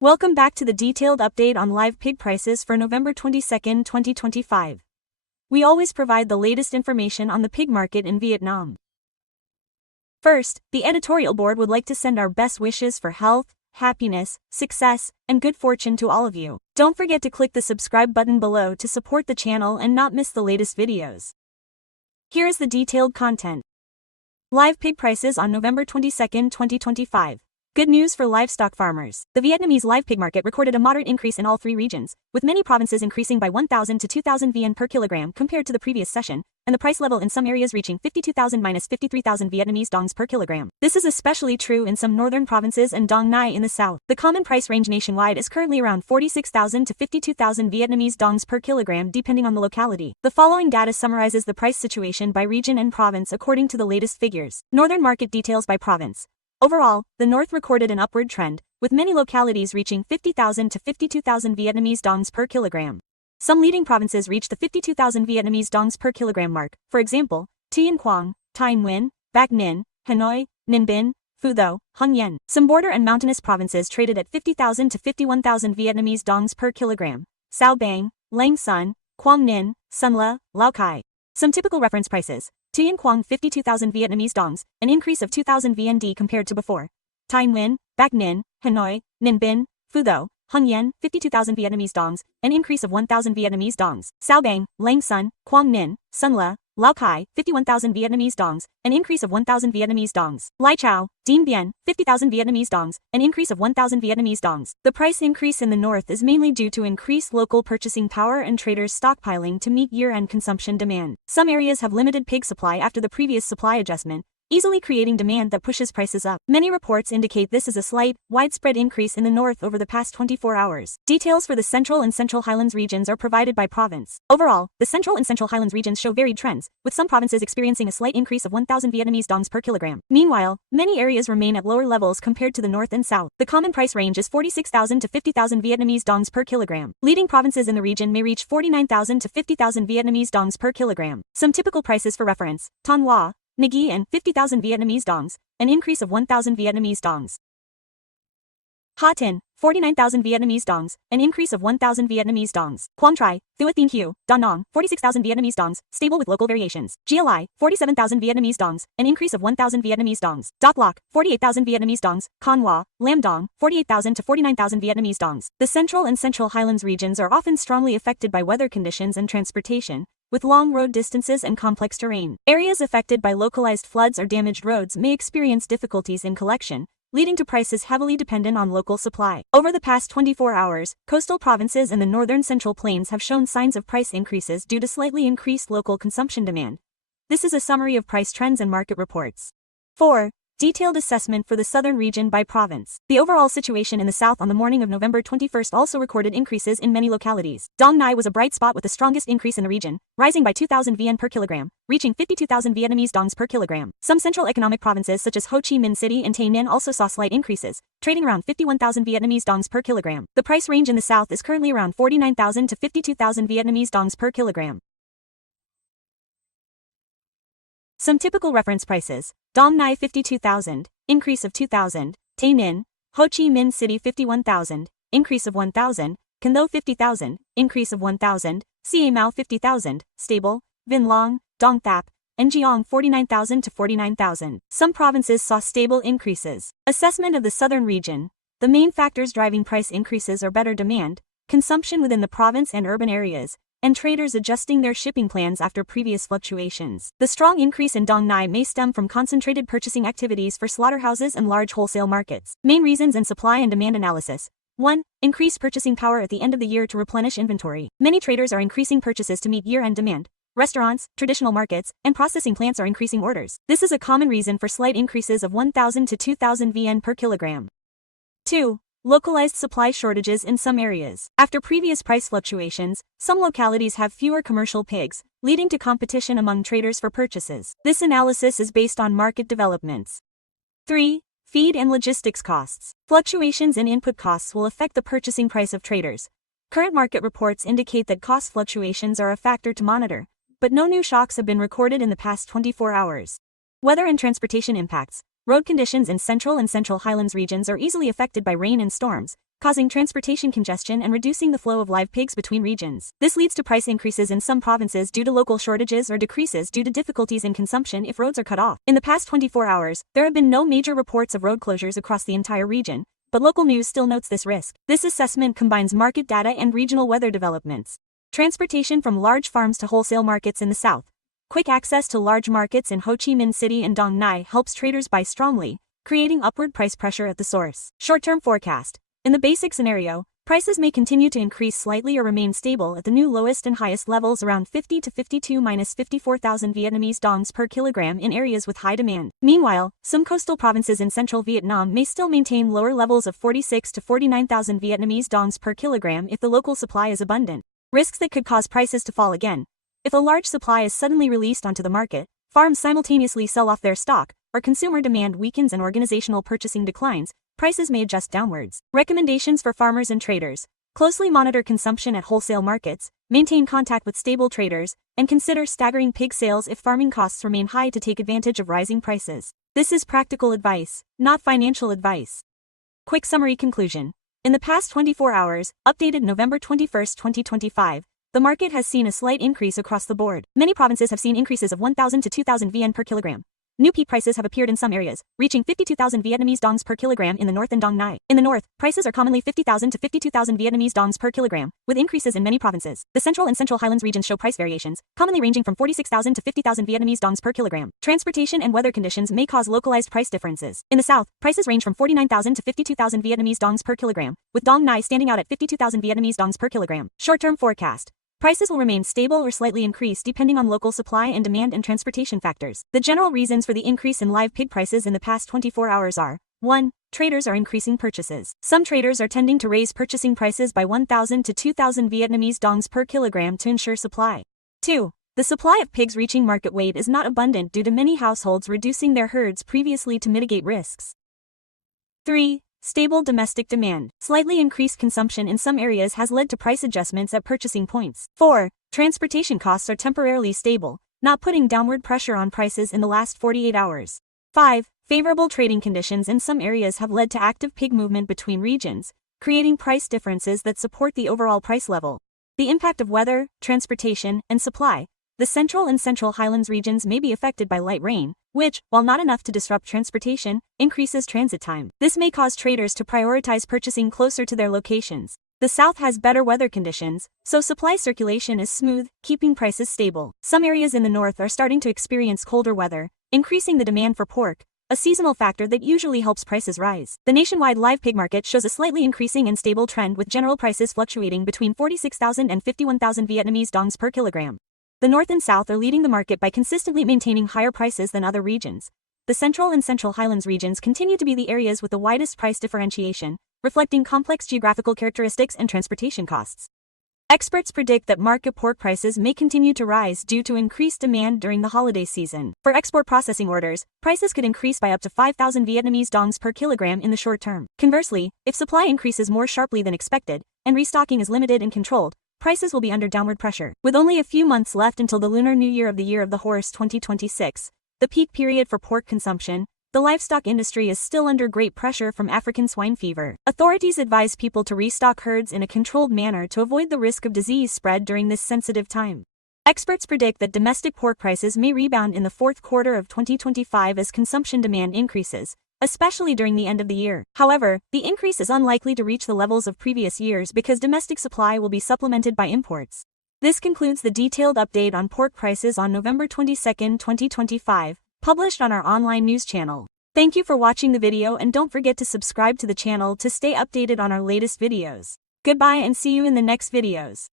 Welcome back to the detailed update on live pig prices for November 22, 2025. We always provide the latest information on the pig market in Vietnam. First, the editorial board would like to send our best wishes for health, happiness, success, and good fortune to all of you. Don't forget to click the subscribe button below to support the channel and not miss the latest videos. Here is the detailed content. Live pig prices on November 22, 2025. Good news for livestock farmers. The Vietnamese live pig market recorded a moderate increase in all three regions, with many provinces increasing by 1,000 to 2,000 VN per kilogram compared to the previous session, and the price level in some areas reaching 52,000 minus 53,000 Vietnamese dongs per kilogram. This is especially true in some northern provinces and Dong Nai in the south. The common price range nationwide is currently around 46,000 to 52,000 Vietnamese dongs per kilogram depending on the locality. The following data summarizes the price situation by region and province according to the latest figures. Northern market details by province. Overall, the north recorded an upward trend, with many localities reaching 50,000 to 52,000 Vietnamese dongs per kilogram. Some leading provinces reached the 52,000 Vietnamese dongs per kilogram mark, for example, Tuy Quang, Thanh Nguyen, Bac Ninh, Hanoi, Ninh Bình, Phu Tho, Hưng Yên. Some border and mountainous provinces traded at 50,000 to 51,000 Vietnamese dongs per kilogram. Sao Bang, Lang Son, Quang Ninh, Son La, Lao Cai. Some typical reference prices. Tuy Quang 52,000 Vietnamese dongs, an increase of 2,000 VND compared to before. Thanh Nguyen, Bac Ninh, Hanoi, Ninh Bình, Phu Tho, Hưng Yên 52,000 Vietnamese dongs, an increase of 1,000 Vietnamese dongs. Sao Bang, Lang Son, Quang Ninh, Son La, Lao Cai 51,000 Vietnamese dongs, an increase of 1,000 Vietnamese dongs. Lai Chau, Dien Bien 50,000 Vietnamese dongs, an increase of 1,000 Vietnamese dongs. The price increase in the north is mainly due to increased local purchasing power and traders stockpiling to meet year-end consumption demand. Some areas have limited pig supply after the previous supply adjustment, easily creating demand that pushes prices up. Many reports indicate this is a slight, widespread increase in the north over the past 24 hours. Details for the Central and Central Highlands regions are provided by province. Overall, the Central and Central Highlands regions show varied trends, with some provinces experiencing a slight increase of 1,000 Vietnamese dongs per kilogram. Meanwhile, many areas remain at lower levels compared to the north and south. The common price range is 46,000 to 50,000 Vietnamese dongs per kilogram. Leading provinces in the region may reach 49,000 to 50,000 Vietnamese dongs per kilogram. Some typical prices for reference: Thanh Hoa, Nagi and 50,000 Vietnamese dongs, an increase of 1,000 Vietnamese dongs. Ha Tin, 49,000 Vietnamese dongs, an increase of 1,000 Vietnamese dongs. Quang Tri, Thua Tiên Hue, Da Nang, 46,000 Vietnamese dongs, stable with local variations. GLI, 47,000 Vietnamese dongs, an increase of 1,000 Vietnamese dongs. Doc Loc, 48,000 Vietnamese dongs. Con Hoa, Lam Dong, 48,000 to 49,000 Vietnamese dongs. The Central and Central Highlands regions are often strongly affected by weather conditions and transportation, with long road distances and complex terrain. Areas affected by localized floods or damaged roads may experience difficulties in collection, leading to prices heavily dependent on local supply. Over the past 24 hours, coastal provinces and the northern central plains have shown signs of price increases due to slightly increased local consumption demand. This is a summary of price trends and market reports. 4. Detailed assessment for the southern region by province. The overall situation in the south on the morning of November 21st also recorded increases in many localities. Dong Nai was a bright spot with the strongest increase in the region, rising by 2,000 VN per kilogram, reaching 52,000 Vietnamese dongs per kilogram. Some central economic provinces such as Ho Chi Minh City and Tay Ninh also saw slight increases, trading around 51,000 Vietnamese dongs per kilogram. The price range in the south is currently around 49,000 to 52,000 Vietnamese dongs per kilogram. Some typical reference prices: Dong Nai 52,000, increase of 2,000, Tay Ninh, Ho Chi Minh City 51,000, increase of 1,000, Can Tho 50,000, increase of 1,000, Ca Mau 50,000, stable, Vinh Long, Dong Thap, and Giang 49,000 to 49,000. Some provinces saw stable increases. Assessment of the southern region. The main factors driving price increases are better demand, consumption within the province and urban areas, and traders adjusting their shipping plans after previous fluctuations. The strong increase in Dong Nai may stem from concentrated purchasing activities for slaughterhouses and large wholesale markets. Main reasons and supply and demand analysis. 1. Increased purchasing power at the end of the year to replenish inventory. Many traders are increasing purchases to meet year-end demand. Restaurants, traditional markets, and processing plants are increasing orders. This is a common reason for slight increases of 1,000 to 2,000 VN per kilogram. 2. Localized supply shortages in some areas. After previous price fluctuations, some localities have fewer commercial pigs, leading to competition among traders for purchases. This analysis is based on market developments. 3. Feed and logistics costs. Fluctuations in input costs will affect the purchasing price of traders. Current market reports indicate that cost fluctuations are a factor to monitor, but no new shocks have been recorded in the past 24 hours. Weather and transportation impacts. Road conditions in Central and Central Highlands regions are easily affected by rain and storms, causing transportation congestion and reducing the flow of live pigs between regions. This leads to price increases in some provinces due to local shortages or decreases due to difficulties in consumption if roads are cut off. In the past 24 hours, there have been no major reports of road closures across the entire region, but local news still notes this risk. This assessment combines market data and regional weather developments. Transportation from large farms to wholesale markets in the south. Quick access to large markets in Ho Chi Minh City and Dong Nai helps traders buy strongly, creating upward price pressure at the source. Short-term forecast. In the basic scenario, prices may continue to increase slightly or remain stable at the new lowest and highest levels around 50 to 52-54,000 Vietnamese dongs per kilogram in areas with high demand. Meanwhile, some coastal provinces in central Vietnam may still maintain lower levels of 46 to 49,000 Vietnamese dongs per kilogram if the local supply is abundant. Risks that could cause prices to fall again. If a large supply is suddenly released onto the market, farms simultaneously sell off their stock, or consumer demand weakens and organizational purchasing declines, prices may adjust downwards. Recommendations for farmers and traders. Closely monitor consumption at wholesale markets, maintain contact with stable traders, and consider staggering pig sales if farming costs remain high to take advantage of rising prices. This is practical advice, not financial advice. Quick summary conclusion. In the past 24 hours, updated November 21, 2025, the market has seen a slight increase across the board. Many provinces have seen increases of 1,000 to 2,000 VN per kilogram. New peak prices have appeared in some areas, reaching 52,000 Vietnamese dongs per kilogram in the north and Dong Nai. In the north, prices are commonly 50,000 to 52,000 Vietnamese dongs per kilogram, with increases in many provinces. The central and central highlands regions show price variations, commonly ranging from 46,000 to 50,000 Vietnamese dongs per kilogram. Transportation and weather conditions may cause localized price differences. In the south, prices range from 49,000 to 52,000 Vietnamese dongs per kilogram, with Dong Nai standing out at 52,000 Vietnamese dongs per kilogram. Short-term forecast. Prices will remain stable or slightly increase depending on local supply and demand and transportation factors. The general reasons for the increase in live pig prices in the past 24 hours are: 1. Traders are increasing purchases. Some traders are tending to raise purchasing prices by 1,000 to 2,000 Vietnamese dongs per kilogram to ensure supply. 2. The supply of pigs reaching market weight is not abundant due to many households reducing their herds previously to mitigate risks. 3. Stable domestic demand. Slightly increased consumption in some areas has led to price adjustments at purchasing points. 4. Transportation costs are temporarily stable, not putting downward pressure on prices in the last 48 hours. 5. Favorable trading conditions in some areas have led to active pig movement between regions, creating price differences that support the overall price level. The impact of weather, transportation, and supply. The central and central highlands regions may be affected by light rain, which, while not enough to disrupt transportation, increases transit time. This may cause traders to prioritize purchasing closer to their locations. The south has better weather conditions, so supply circulation is smooth, keeping prices stable. Some areas in the north are starting to experience colder weather, increasing the demand for pork, a seasonal factor that usually helps prices rise. The nationwide live pig market shows a slightly increasing and stable trend with general prices fluctuating between 46,000 and 51,000 Vietnamese dongs per kilogram. The north and south are leading the market by consistently maintaining higher prices than other regions. The central and central highlands regions continue to be the areas with the widest price differentiation, reflecting complex geographical characteristics and transportation costs. Experts predict that market pork prices may continue to rise due to increased demand during the holiday season. For export processing orders, prices could increase by up to 5,000 Vietnamese dongs per kilogram in the short term. Conversely, if supply increases more sharply than expected, and restocking is limited and controlled, prices will be under downward pressure. With only a few months left until the Lunar New Year of the Year of the Horse 2026, the peak period for pork consumption, the livestock industry is still under great pressure from African swine fever. Authorities advise people to restock herds in a controlled manner to avoid the risk of disease spread during this sensitive time. Experts predict that domestic pork prices may rebound in the fourth quarter of 2025 as consumption demand increases, especially during the end of the year. However, the increase is unlikely to reach the levels of previous years because domestic supply will be supplemented by imports. This concludes the detailed update on pork prices on November 22, 2025, published on our online news channel. Thank you for watching the video and don't forget to subscribe to the channel to stay updated on our latest videos. Goodbye and see you in the next videos.